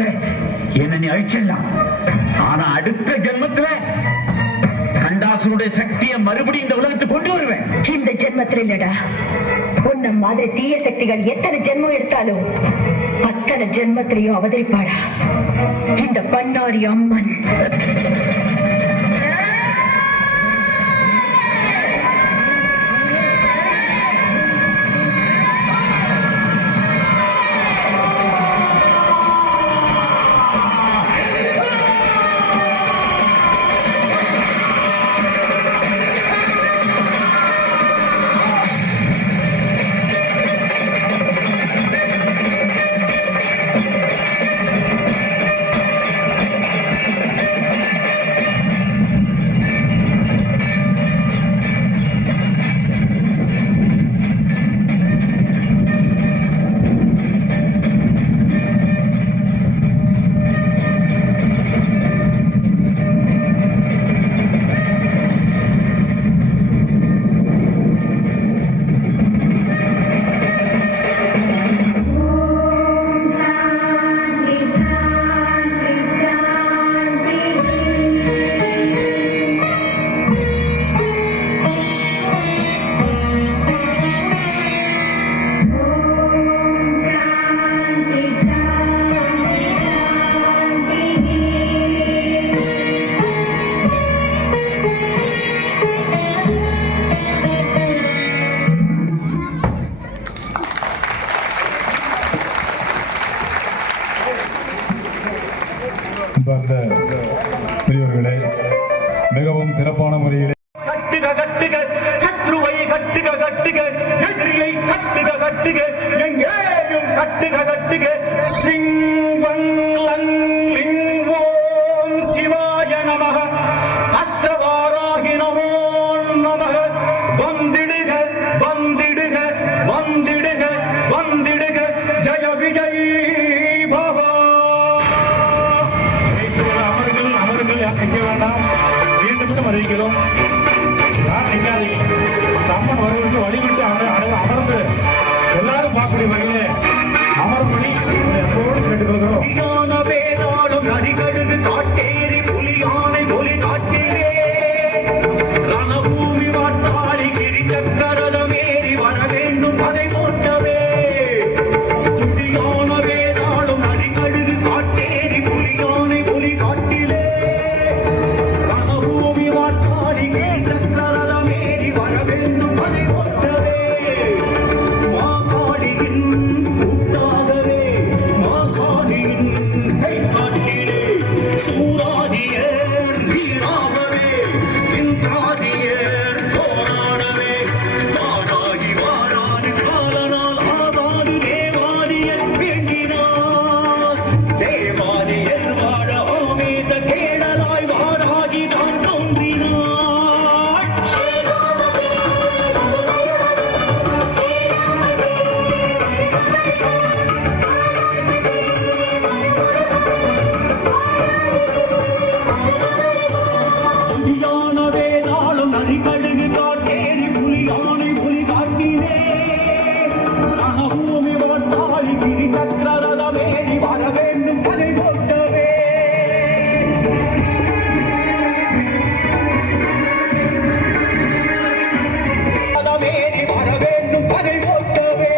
ஜென்மத்துல என்ன நீ அழிச்சிடலாம். ஆனா அடுத்த ஜென்மத்துல கண்டாசுடைய சக்தியை மறுபடியும் இந்த உலகத்துக்கு கொண்டு வருவேன். இந்த ஜென்மத்துல இல்லடா, உன்ன மாதிரி தீய சக்திகள் எத்தனை ஜென்மம் எடுத்தாலும் அத்தனை ஜென்மத்திலையும் அவதரிப்பாடா இந்த பண்ணாரி அம்மன். பெரியவர்களே, மிகவும் சிறப்பான முறையிலே கட்டுக கட்டுக சத்ருவை கட்டுக கட்டுக எதிரியை கட்டுக கட்டுக எங்கேயும் கட்டுக கட்டுக சிங்வங் லங் லிங் ஓம் சிவாய நமக அஸ்திரவாராகி நமோ நமக வந்திடுக வந்திடுக வந்திடுக வந்திடுக ஜய விஜய் பவா. அமர்கள் எங்க வேண்டாம், மீண்டும் அறிவிக்கிறோம். அம்மன் வருவதற்கு வழிவிட்டு அமர்ந்து எல்லாரும் பார்க்கக்கூடிய வகையிலே அமர்மணி எப்போது கேட்டுக்கொள்கிறோம். நரிகடுகு காட்டேரி புலியானை ஒலி காட்டேரே ரணபூமி வாட்டாளி கிரி சக்கரதமேறி வர வேண்டும் அதை போட்டவே துடியான வேதாளும் நரிகடுகு காட்டேரி புலியானை ஒலி காட்டிலே ரணபூமி வாட்டாளி கிரி சக்கரதமேறி வர வேண்டும் அதை போட்டவே மாகாளியின் கூட்டாகவே மாசாலியின் கை காட்டிலே சூராதியர் வீராகவே இந்திராதியர் போராடவே வாராகி வாராது காலனால் ஆவாது தேவாதியர் வேண்டினார் தேவாதியர் வாழ ஆமேச கேடலாய் வாராகி தான் தோன்றினார். புலியானவே நாளும் நரிகடுகு காட்டேரி புலியானை புலி காட்டினே ரணபூமி வாட்டாளி கிரி சக்கரதமேறி வர வேண்டும் பனை போட்டவே மேரி வர வேண்டும் பனை போட்டவே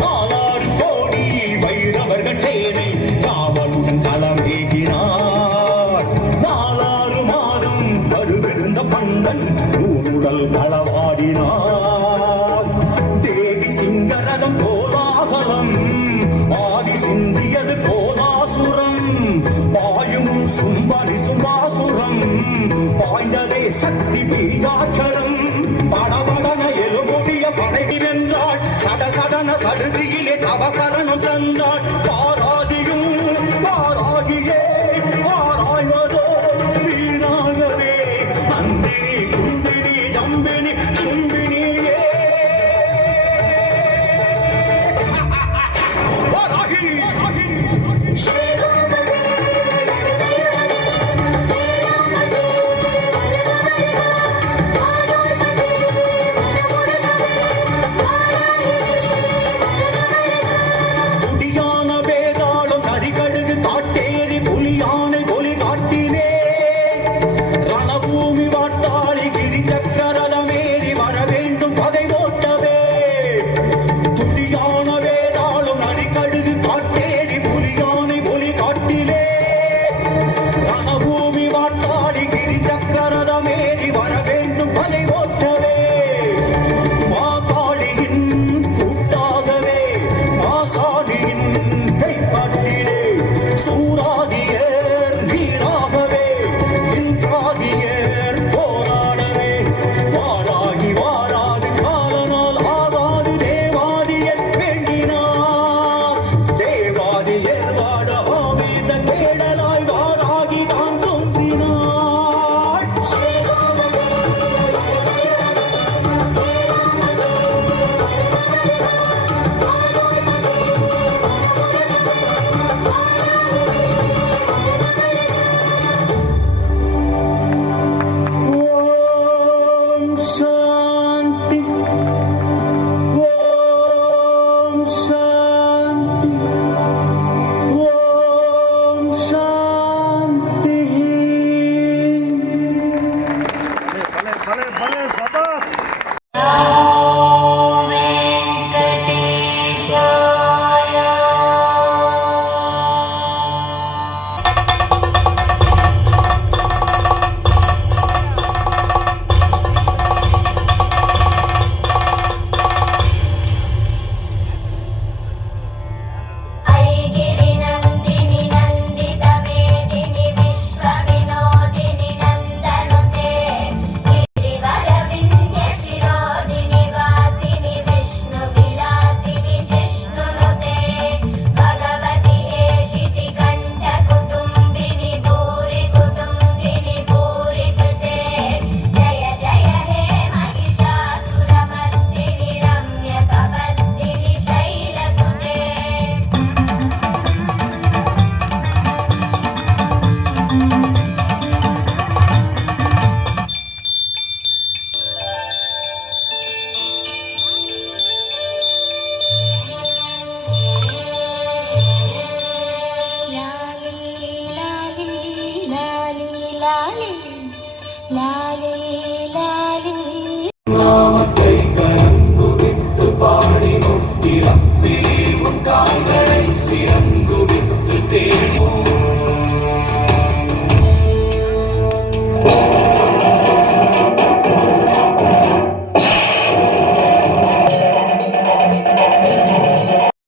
நாலாறு கோடி வைரவர்கள் சேனை காவலுடன் களம் ஏகினார். நாலாறு மாதம் கருவிருந்த பண்டன் ஊருடல் களவாடினார். தேவி சிங்கரதம் கோலாகலம் ஆதி சிந்தியது கோலாசுரம் பாயும் சும்பரி சுபாசுரம் பாய்ந்ததே சக்தி பீஜாட்சரம் படபடன எலுமொழிய படை வென்றாள் சட சடன சடுதியிலே